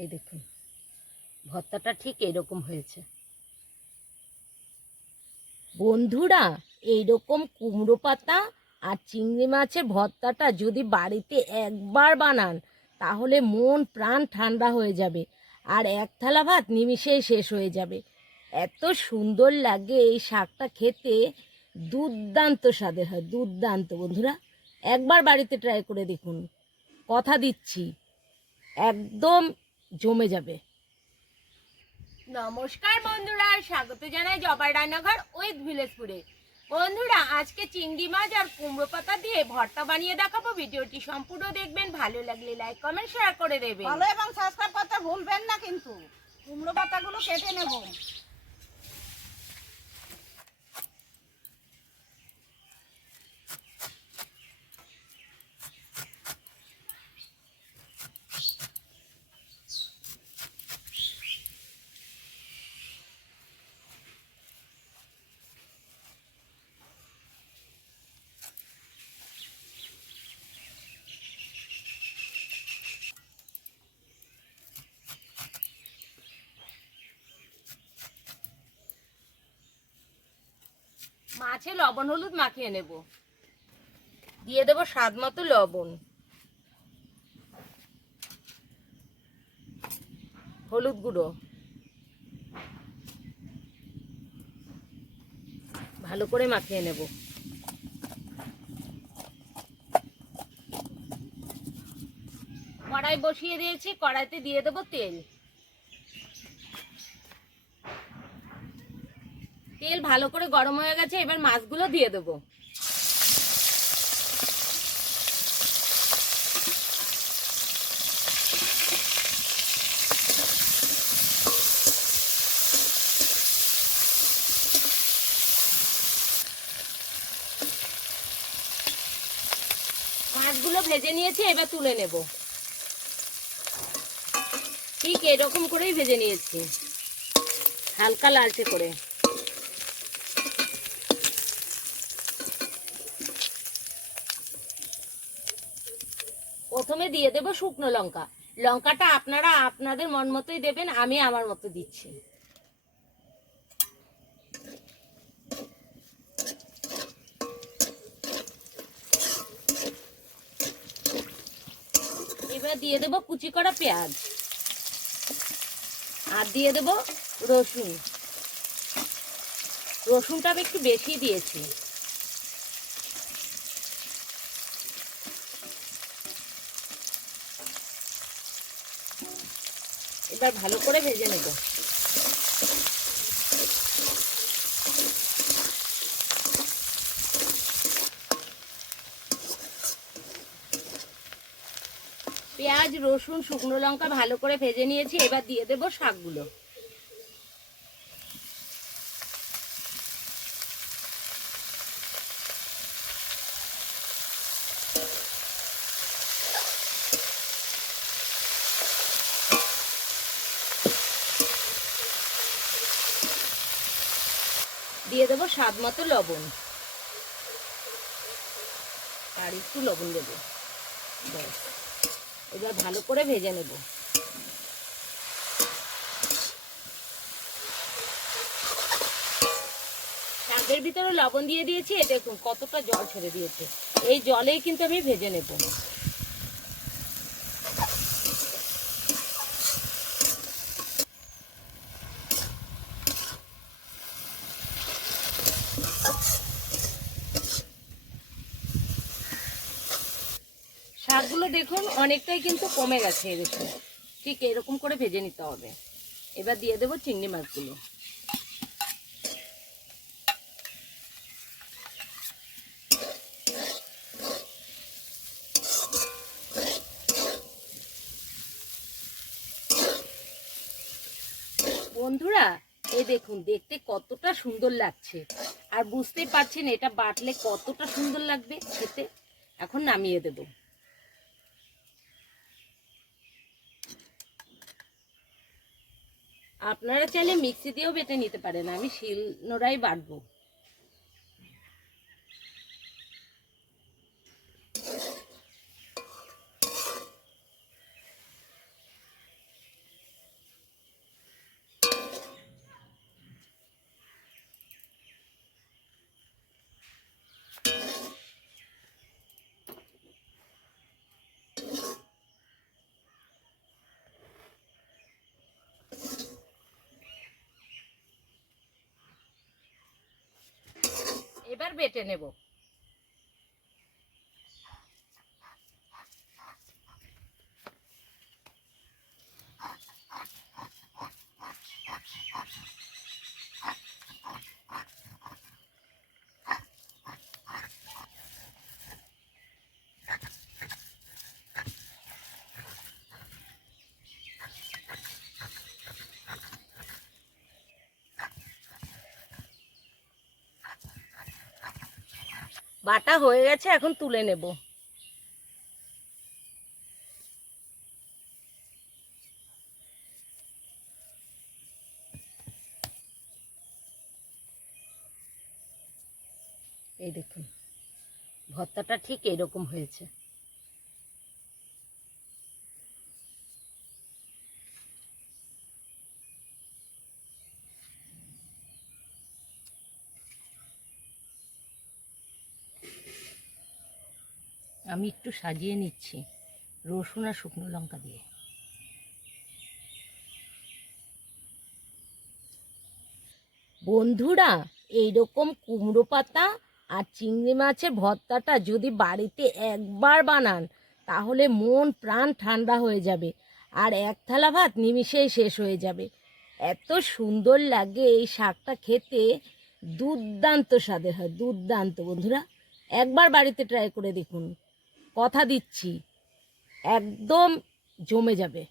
এই দেখুন, ভর্তাটা ঠিক এরকম হয়েছে। বন্ধুরা, এইরকম কুমড়ো পাতা আর চিংড়ি মাছের ভর্তাটা যদি বাড়িতে একবার বানান, তাহলে মন প্রাণ ঠান্ডা হয়ে যাবে আর এক থালা ভাত নিমিষেই শেষ হয়ে যাবে। এত সুন্দর লাগে এই শাকটা খেতে, দুর্দান্ত স্বাদের হয়, দুর্দান্ত। বন্ধুরা, একবার বাড়িতে ট্রাই করে দেখুন। কথা দিচ্ছি, একদম জমে যাবে। নমস্কার বন্ধুরা স্বাগত জানাই জবার রান্নাঘর উইথ ভিলেজপুরে। বন্ধুরা আজকে চিংড়ি মাছ আর কুমড়ো পাতা দিয়ে ভর্তা বানিয়ে দেখাবো। ভিডিওটি সম্পূর্ণ দেখবেন ভালো লাগলে লাইক কমেন্ট শেয়ার করে দেবেন। ভালো এবং সাবস্ক্রাইব করতে ভুলবেন না কিন্তু। কুমড়ো পাতাগুলো কেটে নেব। মাছে লবণ, হলুদ মাখিয়ে নেব। দিয়ে দেবো স্বাদ মতো লবণ। হলুদ গুঁড়ো। ভালো করে মাখিয়ে নেব। কড়াই বসিয়ে দিয়েছি, কড়াইতে দিয়ে দেবো তেল। তেল ভালো করে গরম হয়ে গেছে, এবার মাছগুলো দিয়ে দেবো। মাছগুলো ভেজে নিয়েছি, এবার তুলে নেব। ঠিক এরকম করেই ভেজে নিয়েছি, হালকা লালচে করে। প্রথমে দিয়ে দেব শুকনো লঙ্কা। লঙ্কাটা আপনারা আপনাদের মন মতোই দেবেন, আমি আমার মতো দিচ্ছি। এবার দিয়ে দেব কুচি করা পেঁয়াজ। আর দিয়ে দেব রসুন। রসুনটা আমি একটু বেশি দিয়েছি। এবার ভালো করে ভেজে নেব। পেঁয়াজ, রসুন, শুকনো লঙ্কা ভালো করে ভেজে নিয়েছি, এবার দিয়ে দেব শাকগুলো। দিয়ে দেবো স্বাদ মতো লবণ। আর একটু লবণ দেবো। ব্যাস। এবার ভালো করে ভেজে নেব। শাকের ভিতরে লবণ দিয়ে দিয়েছি এ দেখুন কতটা জল ছেড়ে দিয়েছে। এই জলেই কিন্তু আমি ভেজে নেব। শাকগুলো দেখুন অনেকটাই কিন্তু কমে গেছে এরকম ঠিক এরকম করে ভেজে নিতে হবে। এবার দিয়ে দেবো চিংড়ি মাছগুলো। বন্ধুরা, এই দেখুন, দেখতে কতটা সুন্দর লাগছে। আর বুঝতেই পারছেন এটা বাটলে কতটা সুন্দর লাগবে খেতে। এখন নামিয়ে দেবো। আপনারা চাইলে মিক্সি দিয়েও বেটে নিতে পারেন আমি শিল নোড়াই বাটবো। बेटे नेब বাটা হয়ে গেছে এখন তুলে নেব। এই দেখুন ভর্তাটা ঠিক এরকম হয়েছে। আমি একটু সাজিয়ে নিচ্ছি। রসুন আর শুকনো লঙ্কা দিয়ে। বন্ধুরা, এইরকম কুমড়ো পাতা আর চিংড়ি মাছের ভর্তাটা যদি বাড়িতে একবার বানান, তাহলে মন প্রাণ ঠান্ডা হয়ে যাবে আর এক থালা ভাত নিমিষেই শেষ হয়ে যাবে। এত সুন্দর লাগে এই শাকটা খেতে। দুর্দান্ত স্বাদের হয়, দুর্দান্ত বন্ধুরা। একবার বাড়িতে ট্রাই করে দেখুন। কথা দিচ্ছি একদম জমে যাবে।